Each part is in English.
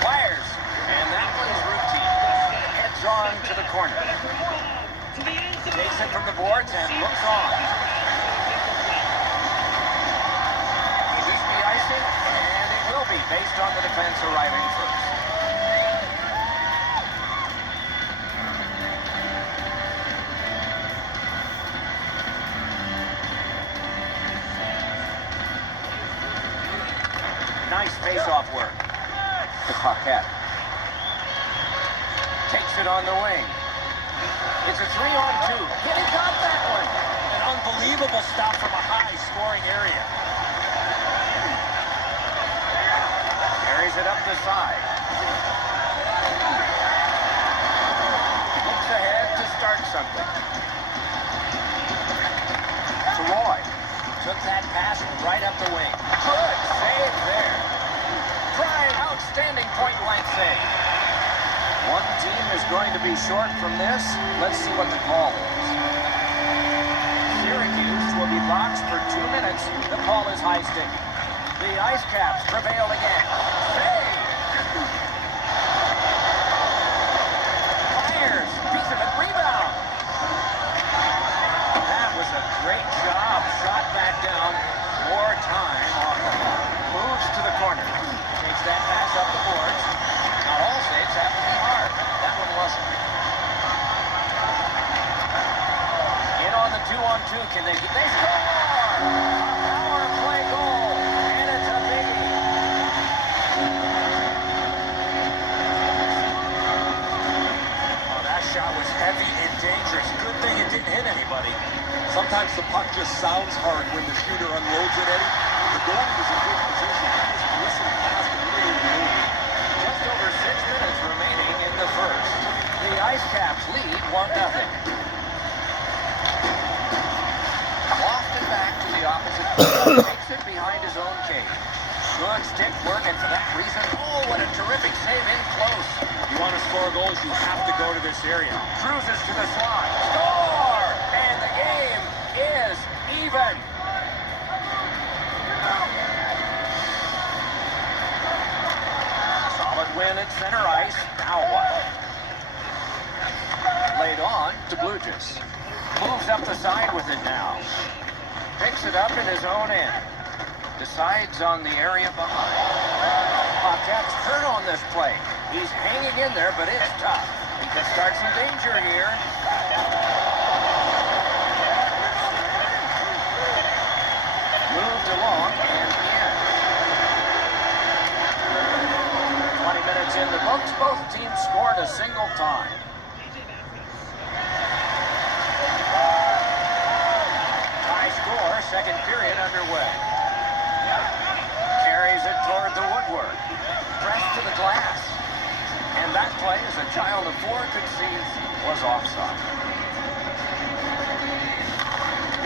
Fires, and that one's routine. Heads on to the corner. Takes it from the boards and looks on. Will this be icing? And it will be, based on the defense arriving first. Nice face-off work. To Paquette. Takes it on the wing. It's a 3-on-2. He got that one. An unbelievable stop from a high-scoring area. Carries it up the side. Looks ahead to start something. To Roy. Took that pass right up the wing. Good save there. Prime, outstanding point-blank save. One team is going to be short from this. Let's see what the call is. Syracuse will be boxed for 2 minutes. The call is high sticking. The Ice Caps prevail again. Save! Fires! Piece of it. Rebound! That was a great job. Shot back down. More time on the clock. Moves to the corner. Takes that pass up the boards. Not all saves have to be hard. That one wasn't. In on the 2-on-2. Can they score? A power play goal. And it's a biggie. Oh, that shot was heavy and dangerous. Good thing it didn't hit anybody. Sometimes the puck just sounds hard when the shooter unloads it, Eddie. The goalie was in good position. He was listening fast and really moving. Just over 6 minutes remaining in the first. The Ice Caps lead 1-0. Lofted back to the opposite goal. Takes it behind his own cage. Good stick work, and for that reason, oh, what a terrific save in close. You want to score goals, you have to go to this area. Cruises to the slot. Score! And the game is even. Solid win at center ice. Now what? Laid on to Blugis. Moves up the side with it now. Picks it up in his own end. Decides on the area behind. Paquette's hurt on this play. He's hanging in there, but it's tough. He could start some danger here. Moved along and in. 20 minutes in the books, both teams scored a single time. Tie score, second period underway. Carries it toward the woodwork. Pressed to the glass. And that play, as a child of 4 could see, was offside.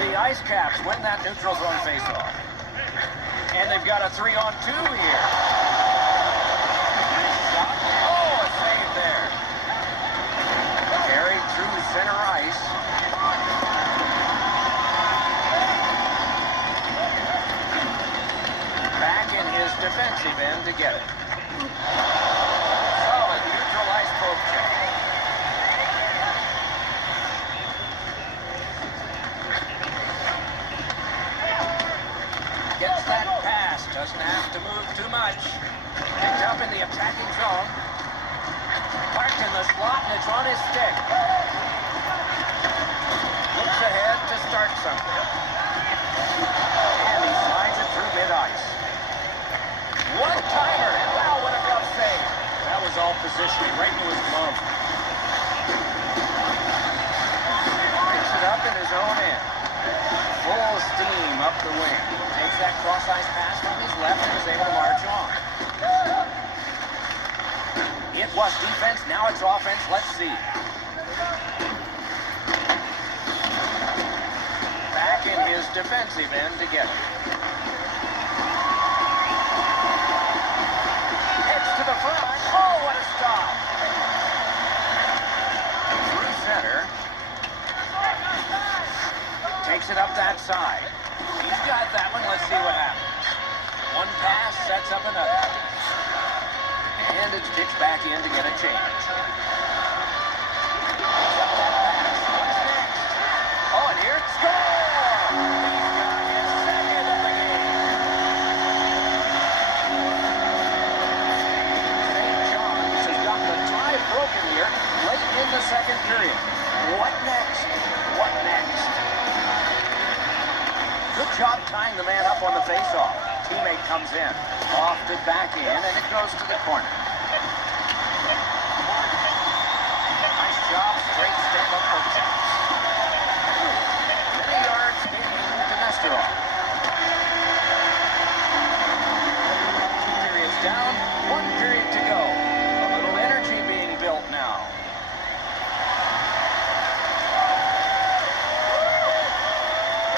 The Ice Caps win that neutral zone faceoff. And they've got a 3-on-2 here. Shot. Oh, a save there. Carried through center ice. Back in his defensive end to get it. Solid neutral ice poke check. Gets that pass. Doesn't have to move too much. Picked up in the attacking zone. Parked in the slot, and it's on his stick. Looks ahead to start something. And he slides it through mid-ice. One-timer. Wow, what a glove save. That was all positioning, right into his glove. Picks it up in his own end. Full steam up the wing. Takes that cross-ice pass from his left and is able to march on. It was defense, now it's offense. Let's see. Back in his defensive end to get it. Heads to the front. Oh, what a stop. Through center. Takes it up that side. He's got that one. Let's see what happens. One pass sets up another. And it's pitched back in to get a change. Picks up that pass. What's next? Oh, and here, score! He's got his second of the game. St. John's has gotten the tie broken here late in the second period. What next? What next? Good job tying the man up on the faceoff. Teammate comes in, lofted back in, and it goes to the corner. Nice job, straight step up for Chaps. Many yards gaining to Nesterov. 2 periods down, 1 period to go. A little energy being built now.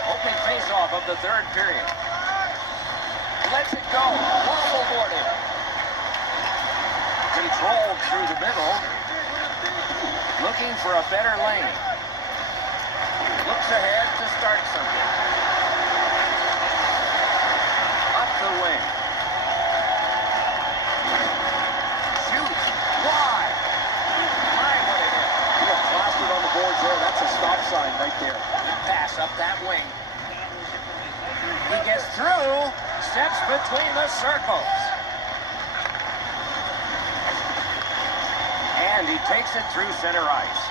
Opening face-off of the third period. Lets it go. Wobble boarded. Controlled through the middle. Looking for a better lane. Looks ahead to start something. Up the wing. Shoots. Wide. My, what a hit. You got plastered on the boards there. That's a stop sign right there. Good pass up that wing. He gets through. Steps between the circles. And he takes it through center ice.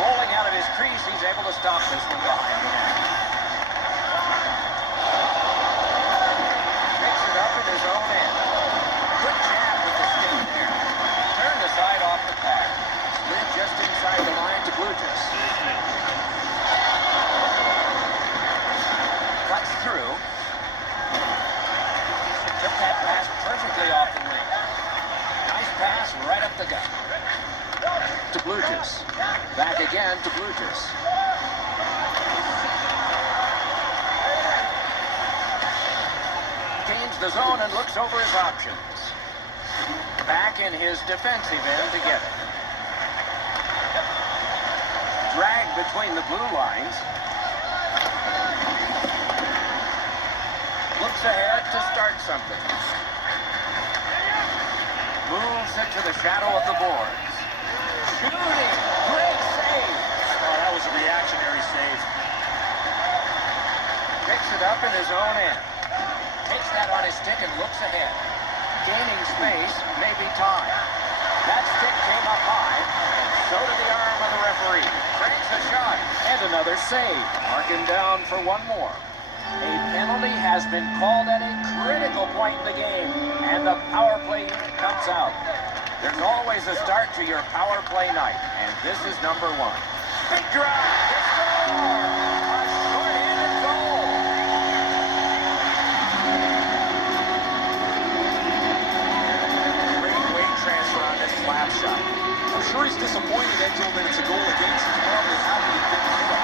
Rolling out of his crease, he's able to stop this one behind the net. Picks it up in his own end. Good jab with the stick there. Turned aside off the pad. Slid just inside the line to Blujas. Cuts through. Took that pass perfectly off the wing. Nice pass right up the gut. To Blujas. Back again to Blujas. Gains the zone and looks over his options. Back in his defensive end to get it. Drag between the blue lines. Looks ahead to start something. Moves it to the shadow of the boards. Shooting! Great save! Oh, that was a reactionary save. Picks it up in his own end. Takes that on his stick and looks ahead. Gaining space, maybe time. That stick came up high, and so did the arm of the referee. Cranks a shot, and another save. Marking down for one more. A penalty has been called at a critical point in the game, and the power play unit comes out. There's always a start to your power play night, and this is number 1. Big drive! It's score! A short-handed goal! Great weight transfer on this slap shot. I'm sure he's disappointed that 2 minutes a goal against. He's probably happy it didn't hit him.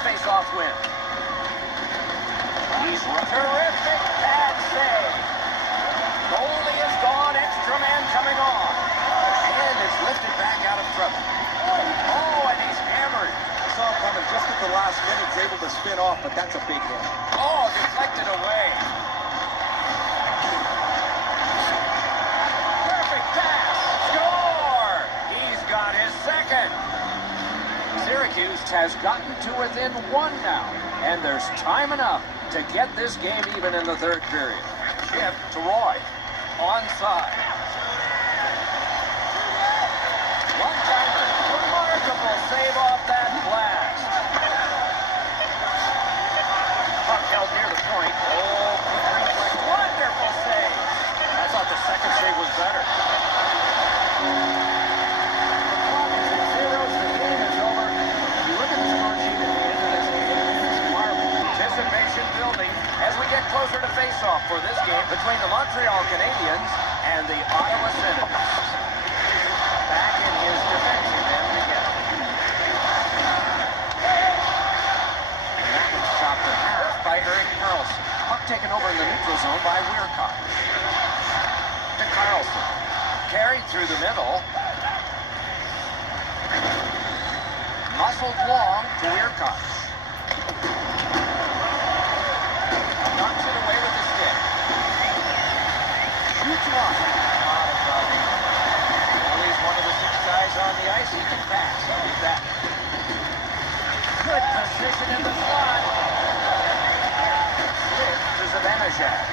Face-off win. He's terrific bad save. Goalie is gone, extra man coming on. And it's lifted back out of trouble. Oh, and he's hammered. I saw him coming just at the last minute. He's able to spin off, but that's a big hit. Oh, deflected away. Perfect pass. Score! He's got his second. Syracuse has gotten to within 1 now, and there's time enough to get this game even in the third period. Chip to Roy. Onside. One-timer. Remarkable save off that blast. Puck held near the point. Oh, quick reflex. Wonderful save. I thought the second save was better. As we get closer to face-off for this game between the Montreal Canadiens and the Ottawa Senators. Back in his defensive end again. And that was chopped in half by Erik Karlsson. Puck taken over in the neutral zone by Weirkoff. To Karlsson. Carried through the middle. Must whistled long to Weirkoch. Knocks it away with the stick. Shoots one. Not a problem. Goalie's one of the 6 guys on the ice. He can pass. I'll do that. Good position in the slot. Slid to Zibanejad.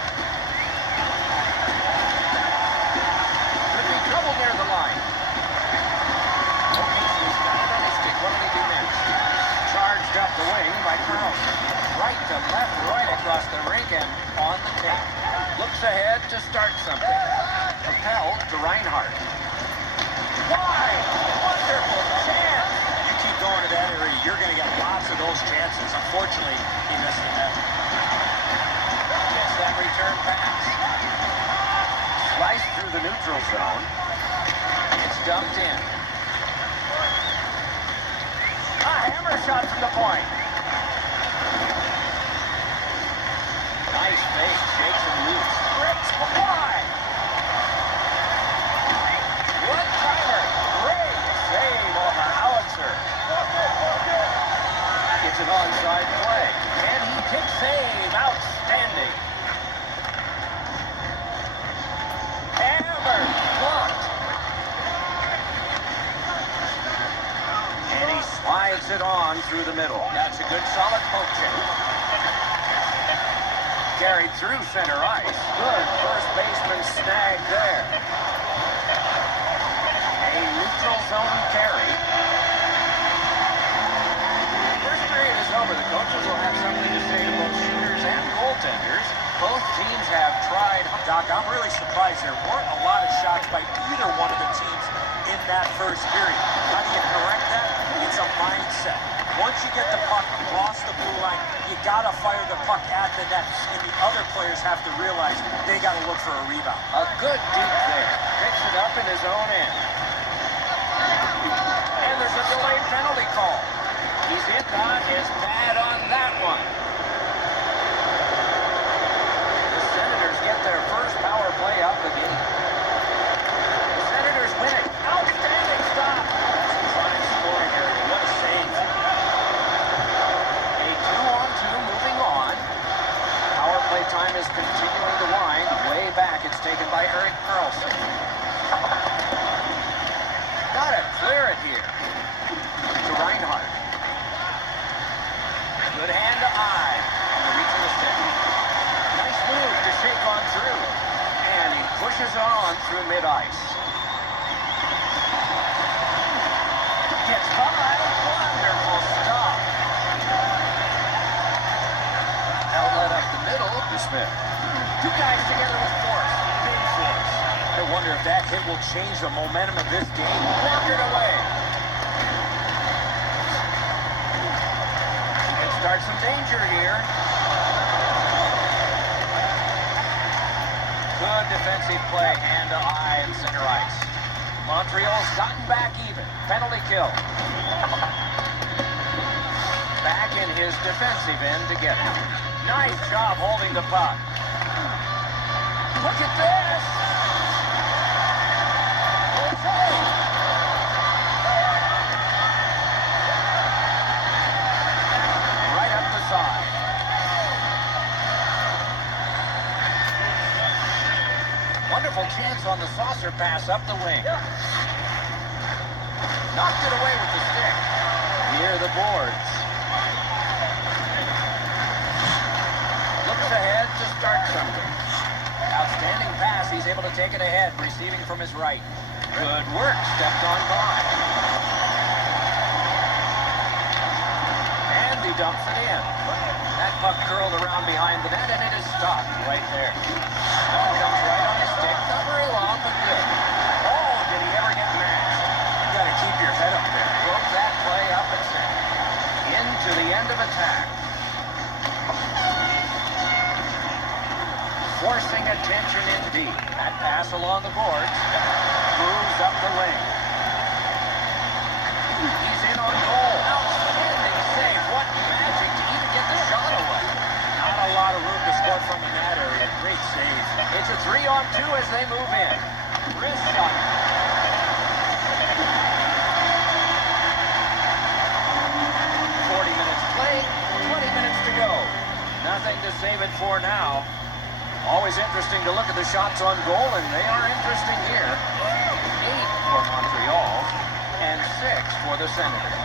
Could be trouble near the line. He's got it on his stick. What will he do next? Charged up the wing by Karlsson. Right to left, right across the rink and on the tape. Looks ahead to start something. Propelled to Reinhart. Wide! Wonderful chance! You keep going to that area, you're going to get lots of those chances. Unfortunately, he missed the net. Gets that return pass. Sliced through the neutral zone. It's dumped in. A hammer shot from the point. Nice fake, shakes him loose. Breaks wide. One-timer. Great save on the howitzer. It's an onside play. And he kicks save. Outstanding. Hammer blocked. And he slides it on through the middle. That's a good solid poke check. Carried through center ice. Good first baseman snag there. A neutral zone carry. First period is over. The coaches will have something to say to both shooters and goaltenders. Both teams have tried. Doc, I'm really surprised there weren't a lot of shots by either one of the teams in that first period. How do you correct that? It's a mindset. Once you get the puck across the blue line, you gotta fire the puck at the net, and the other players have to realize they gotta look for a rebound. A good deep there. Picks it up in his own end. And there's a delayed penalty call. He's hit on his pad on that one. The Senators get their first power play of the game. The Senators win it. Outstanding stop. Fine scoring area. What a save. A 2-on-2 moving on. Power play time is continuing to wind. Way back, it's taken by Erik Karlsson. Gotta clear it here. To Reinhart. Good hand to eye. On the reach of the stick. Nice move to shake on through. And he pushes on through mid-ice. Gets by. Wonderful stop. Outlet up the middle to Smith. 2 guys together with force. Big force. I wonder if that hit will change the momentum of this game. Walkered away. He can start some danger here. Good defensive play, hand to eye in center ice. Montreal's gotten back even. Penalty kill. Back in his defensive end to get him. Nice job holding the puck. Look at this. Good save. Right up the side. Wonderful chance on the saucer pass up the wing. Knocked it away with the stick. Near the boards. Looks ahead to start something. Outstanding pass. He's able to take it ahead, receiving from his right. Good work. Stepped on by. And he dumps it in. That puck curled around behind the net, and it is stopped right there. Ball comes right on his stick. Not very long, but good. Oh, did he ever get matched? You gotta keep your head up there. Broke that play up and set. Into the end of attack. Forcing attention indeed. That pass along the boards. Moves up the wing. He's in on goal. Outstanding save. What magic to even get the shot away. Not a lot of room to score from in that area. Great save. It's a 3-on-2 as they move in. Wrist shot. score now. Always interesting to look at the shots on goal, and they are interesting here. 8 for Montreal and 6 for the Senators.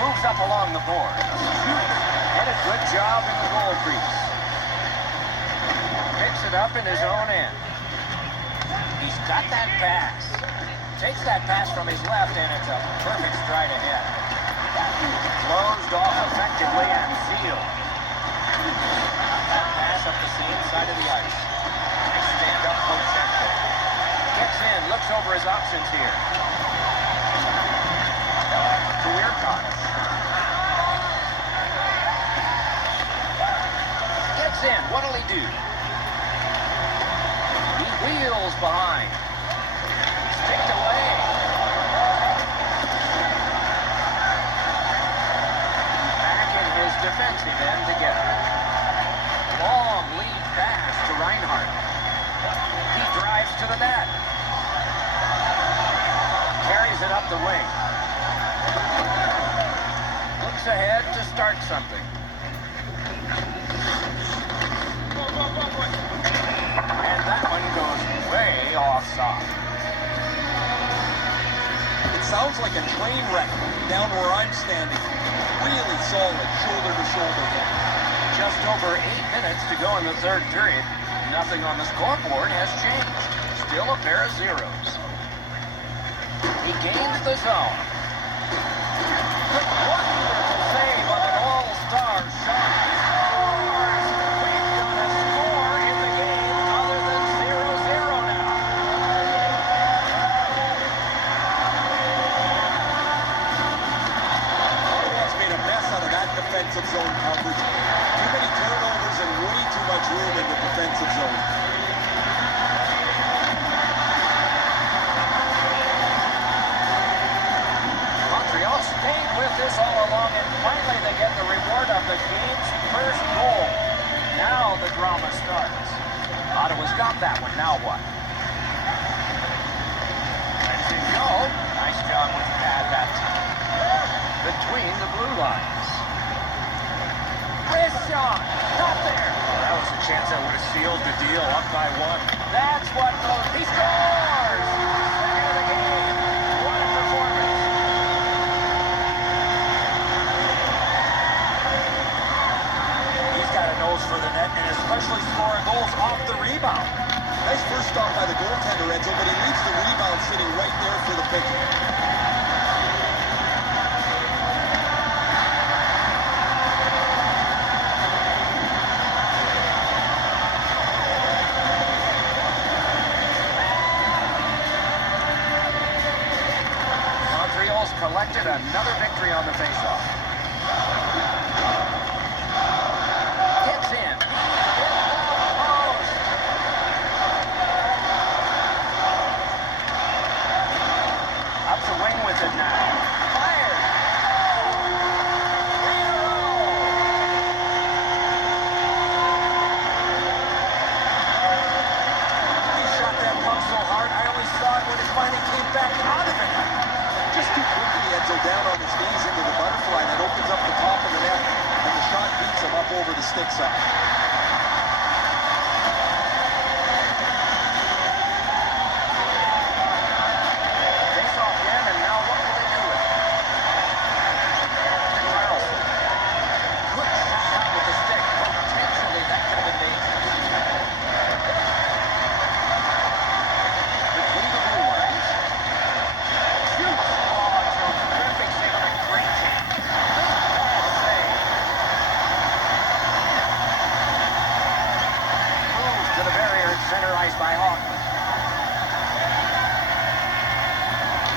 Moves up along the board. Shoots. And a good job in the goal crease. Picks it up in his own end. He's got that pass. Takes that pass from his left, and it's a perfect stride ahead. Closed off effectively and sealed. That pass up the same side of the ice. Nice stand-up poke check there. Gets in, looks over his options here. Career cut. Gets in, what'll he do? He wheels behind. Sticked away. Back in his defensive end to get it. Long lead pass to Reinhart. He drives to the net. Carries it up the wing. Looks ahead to start something. And that one goes way offside. It sounds like a train wreck down where I'm standing. Really solid, shoulder to shoulder. Just over 8 minutes to go in the third period. Nothing on the scoreboard has changed. Still a pair of zeros. He gains the zone. Wonderful save of an all-star shot. He scores! We've got a score in the game other than 0-0 now. Ottawa's made a mess out of that defensive zone coverage. Too many turnovers and way too much room in the defensive zone. Montreal stayed with this all along, and finally they get the reward of the game's first goal. Now the drama starts. Ottawa's got that one. Now what? Let's it go. Nice job with Pad that time. Between the blue lines. Wrist shot. Not there. Well, that was a chance that would have sealed the deal, up by 1. That's what goes. He scores! Second of the game. What a performance. He's got a nose for the net, and especially scoring goals off the rebound. Nice first stop by the goaltender, Enzo, but he leaves the rebound sitting right there for the picking. Montreal's collected another victory on the faceoff. Gets in. Post. Up the wing with it now. Fired. 3 in a row. He shot that puck so hard, I only saw it when it finally came back out of it. Just too quickly, Enzo, down on his knees into the butterfly. That opens up the top of the net, and the shot beats him up over the stick side. Face off in, and now what will they do with it? Carlson. Good shot with the stick. Potentially, that could have been dangerous. Between the blue lines. Shoots. Oh, terrific save on a great chance. Save. Moves to the barrier at center ice by Hoffman.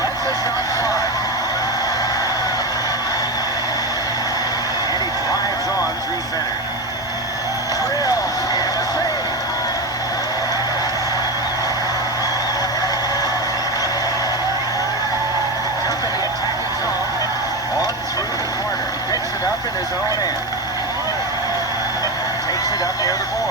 Lets the shot fly. And he drives on through center. Drills and a save. Up in the attacking zone. On through the corner. Picks it up in his own end. Takes it up near the board.